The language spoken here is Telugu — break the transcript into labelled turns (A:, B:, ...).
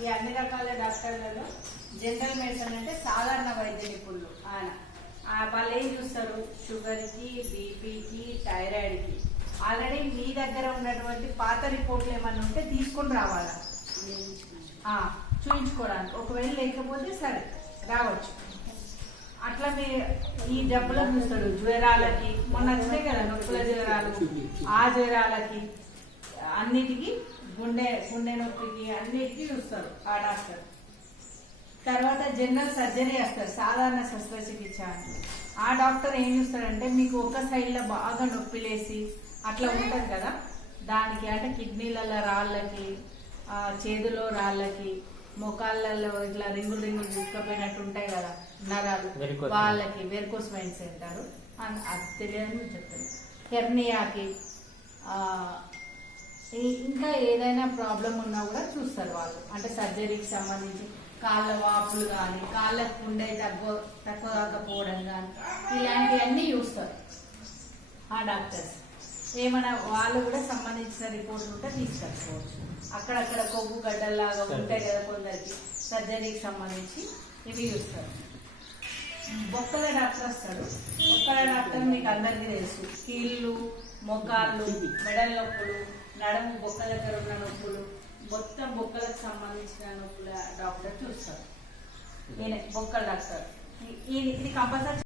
A: ఈ అన్ని రకాల డాక్టర్లలో జనరల్ మెడిసిన్ అంటే సాధారణ వైద్య నిపుణులు ఆయన. వాళ్ళు ఏం చూస్తారు? షుగర్కి బీపీకి థైరాయిడ్కి. ఆల్రెడీ మీ దగ్గర ఉన్నటువంటి పాత రిపోర్ట్లు ఏమన్నా ఉంటే తీసుకొని రావాలా? చూయించుకోవడానికి. ఒకవేళ లేకపోతే సరే రావచ్చు. అట్లా మీ ఈ జబ్బులకు చూస్తాడు జ్వరాలకి మొన్న వచ్చినాయి కదా నొప్పుల జ్వరాలు ఆ జ్వరాలకి అన్నిటికీ గుండె గుండె నొప్పికి అన్నిటికీ చూస్తారు ఆ డాక్టర్. తర్వాత జనరల్ సర్జరీ వస్తారు సాధారణ శస్త్రచికిత్స. అని. ఆ డాక్టర్ ఏం చూస్తాడంటే మీకు ఒక సైడ్లో బాగా నొప్పి లేసి అట్లా ఉంటుంది కదా దానికి అంటే కిడ్నీలలో రాళ్ళకి ఆ, చేతిలో రాళ్ళకి మొకాళ్ళలో ఇట్లా రింగులు రింగులు తీసుకుపోయినట్టు ఉంటాయి కదా నరాలు వాళ్ళకి వెర్కోస్ మైన్స్ అంటారు. అన్- అది తెలియని చెప్తాను హెర్నియాకి ఇంకా ఏదైనా ప్రాబ్లం ఉన్నా కూడా చూస్తారు వాళ్ళు. అంటే సర్జరీకి సంబంధించి కాళ్ళ వాపులు కానీ కాళ్ళకు ఉండే తక్కువ తక్కువ కాకపోవడం కానీ ఇలాంటివన్నీ చూస్తారు ఆ డాక్టర్స్. ఏమైనా వాళ్ళు కూడా సంబంధించిన రిపోర్ట్ ఉంటే తీసుకొచ్చుకోవచ్చు అక్కడక్కడ కొవ్వు గడ్డల్లాగా ఉంటాయి కదా కొందరికి. సర్జరీకి సంబంధించి ఇవి చూస్తారు. బొక్కల డాక్టర్ వస్తాడు బొక్కల డాక్టర్ మీకు అందరికీ తెలుసు. కీళ్ళు మొకాళ్ళు మెడల నొప్పులు నడుము బొక్క దగ్గర ఉన్న నొప్పులు మొత్తం బొక్కలకు సంబంధించిన నొప్పుల డాక్టర్ చూస్తారు. ఈయన బొక్కల డాక్టర్. ఈ- ఇది కంపల్సరీ